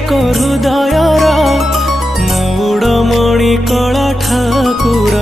हृदयर मौड़मणि कला ठाकुर।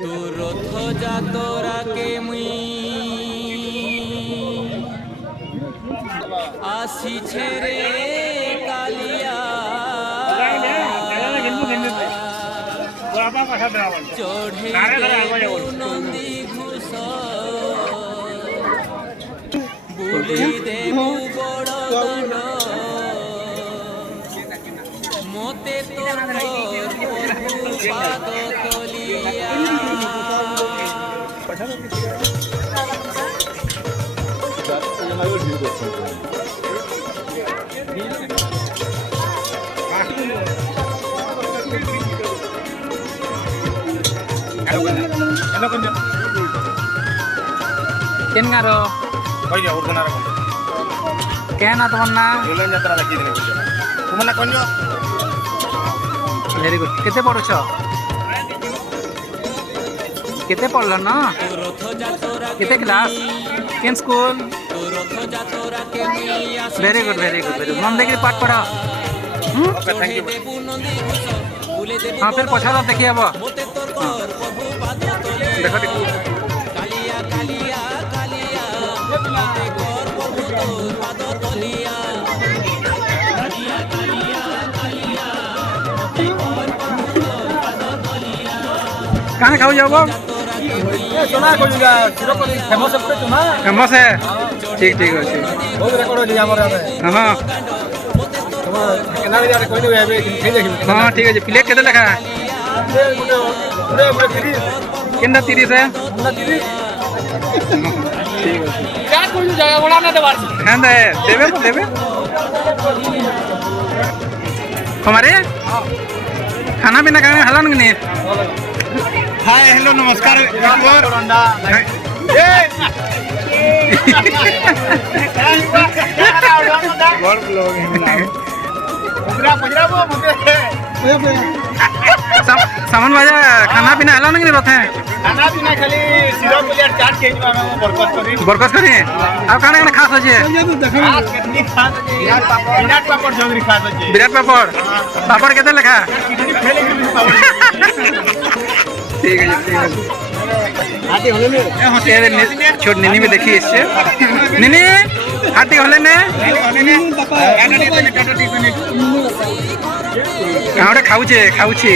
तू रथ जातरा के मुई आसी छेरे कालिया चढ़े नंदी घुष बुली देबू बड़ दंड मते तोर पाद तलिया केन गारो क्या ना तुम ना वेरी गुड केते पढ़ुछ केते पढ़ल ना केते क्लास केन school very good very good very good मन देखिए पाठ पढ़ा हाँ फिर पछा देखिए अब देख कहाँ खाऊ जाओ चना फेमस फेमस है ठीक ठीक अच्छे बहुत रेकर्ड होची हमर याते हाँ केना रे कोइ नै एबे खेल देखि हाँ ठीक है प्लेट केते लेखा पूरे 30 केना 30 है ठीक है क्या कोई जगह बड़ा ना देवार हाँ दे देवे तो देवे हमारे खाना पीना खाने हलन नहीं हाय हेलो नमस्कार सामान बाजा खाना पीना हलन नहीं रहते हैं खाना पीना खाली सिरो प्लेट चाट के हम बरकत करी अब खाना खाना खास हो जाए विराट पापड़ जंगरी खास होची विराट पापड़ पापड़ केते लेखा ठीक है ठीक है आते होले ने छोट निनी में देखी इससे निनी हाथी होले ने काउडे खाउछे खाउछे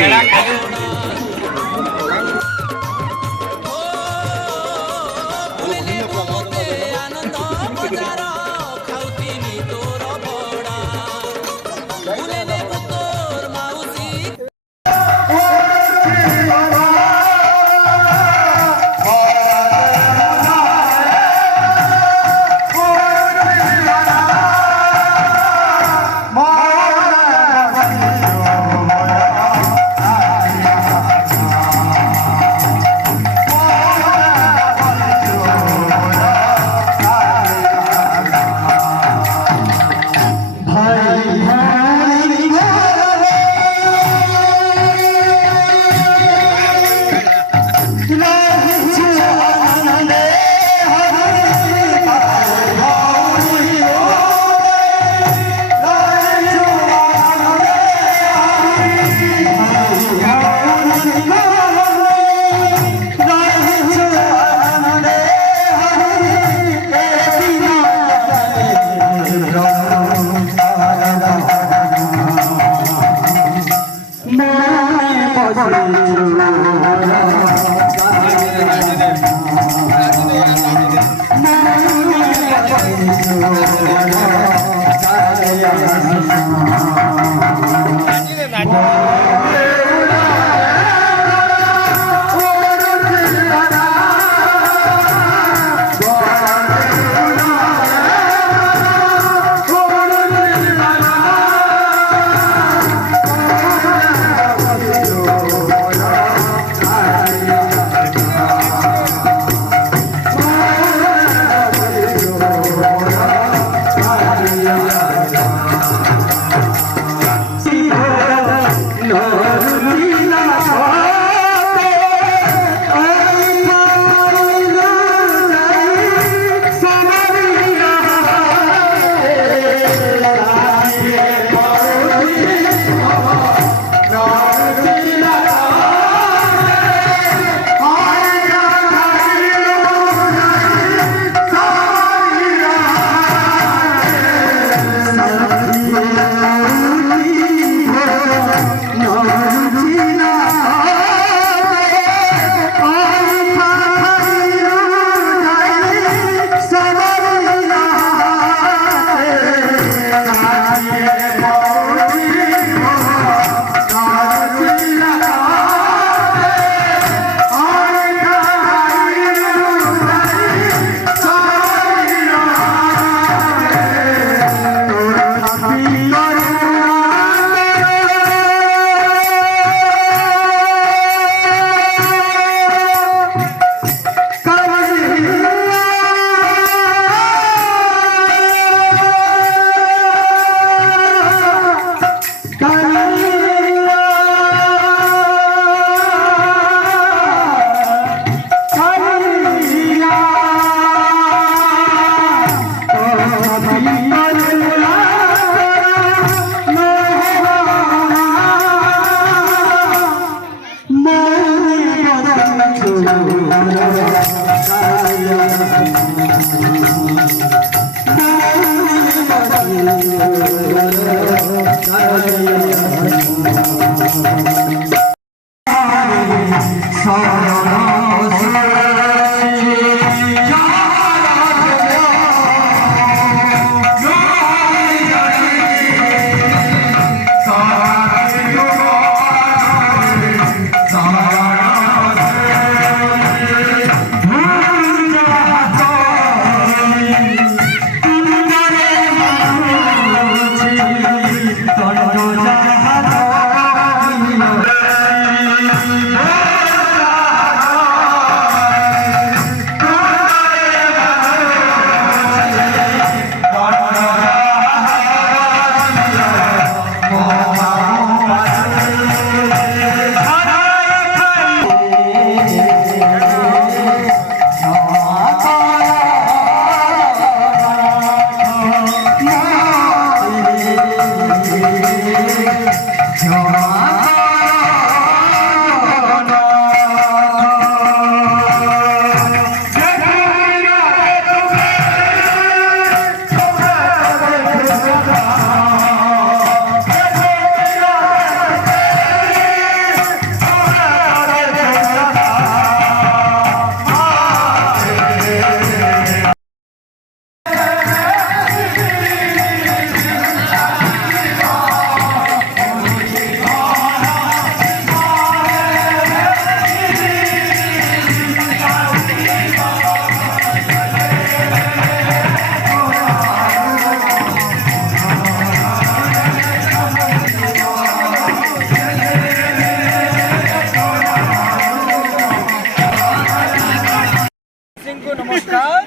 को नमस्कार।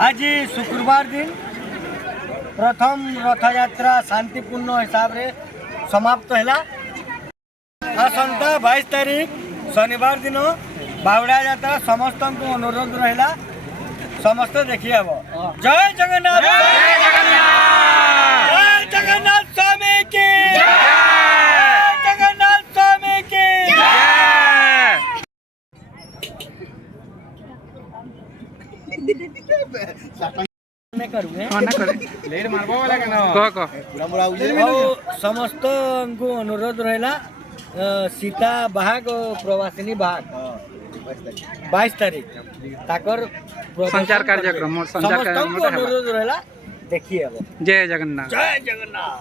आज शुक्रवार दिन प्रथम रथ यात्रा शांतिपूर्ण हिसाब रे समाप्त हैला। आसंता 22 तारीख शनिवार दिन बावड़ा यात्रा समस्त को अनुरोध रहा समस्त देखी हब। जय जगन्नाथ, जय जगन्नाथ, जय जगन्नाथ स्वामी की जय, जगन्नाथ स्वामी की समस्त को अनुरोध रहा सीता बाघ और प्रवासिनी बाघ 22 तारीख ताकर संचार कार्यक्रम समस्त को अनुरोध रहा देखिए अब। जय जगन्नाथ, जय जगन्नाथ,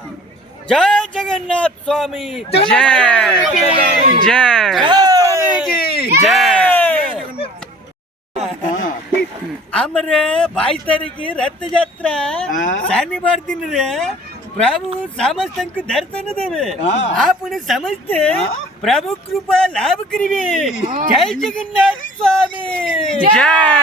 जय जगन्नाथ स्वामी जय जय जय। हमरे 22 तारीख की रथ यात्रा शनिवार दिन रे प्रभु समस्त को दर्शन देवे आपने समझते प्रभु कृपा लाभ करिवे। जय जगन्नाथ स्वामी जय।